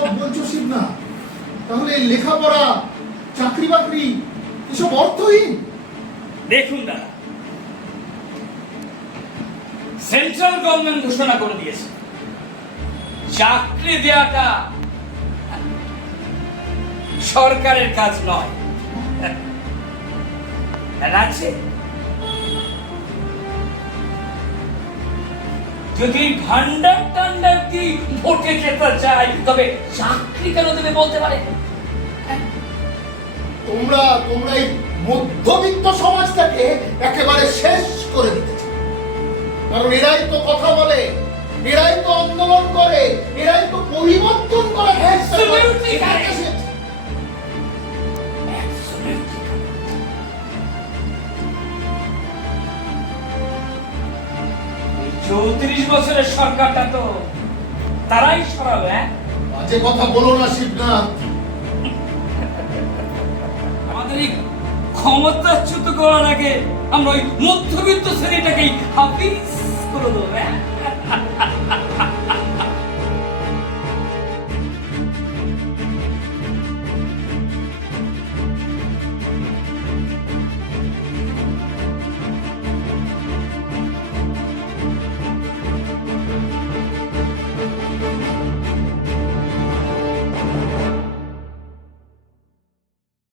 সব বলছো শিবনা, তাহলে লেখাপড়া, চাকরি বাকরি এসব অর্থহীন? দেখুন দাদা, সেন্ট্রাল গভর্নমেন্ট ঘোষণা করে দিয়েছে চাকরি দেওয়াটা সরকারের কাজ নয়। আছে যদি ভান্ডার টান্ডার কি ভোটে যেতে চাই, তবে চাকরি কেন দেবে বলতে পারে? তোমরা এই মধ্যবিত্ত সমাজটাকে একেবারে শেষ করে দিতে চাও। কারণ এরাই তো কথা বলে, এরাই তো আন্দোলন করে, এরাই তো পরিবর্তন করে। Absolutely correct. 34 বছরের সরকারটা তো তারাই সরাবে। বাজে কথা বলো না শিবনাথ। আমাদের এই ক্ষমতাচ্যুত করার আগে আমরা ওই মধ্যবিত্ত শ্রেণীটাকেই হাফিজ করে দেবো।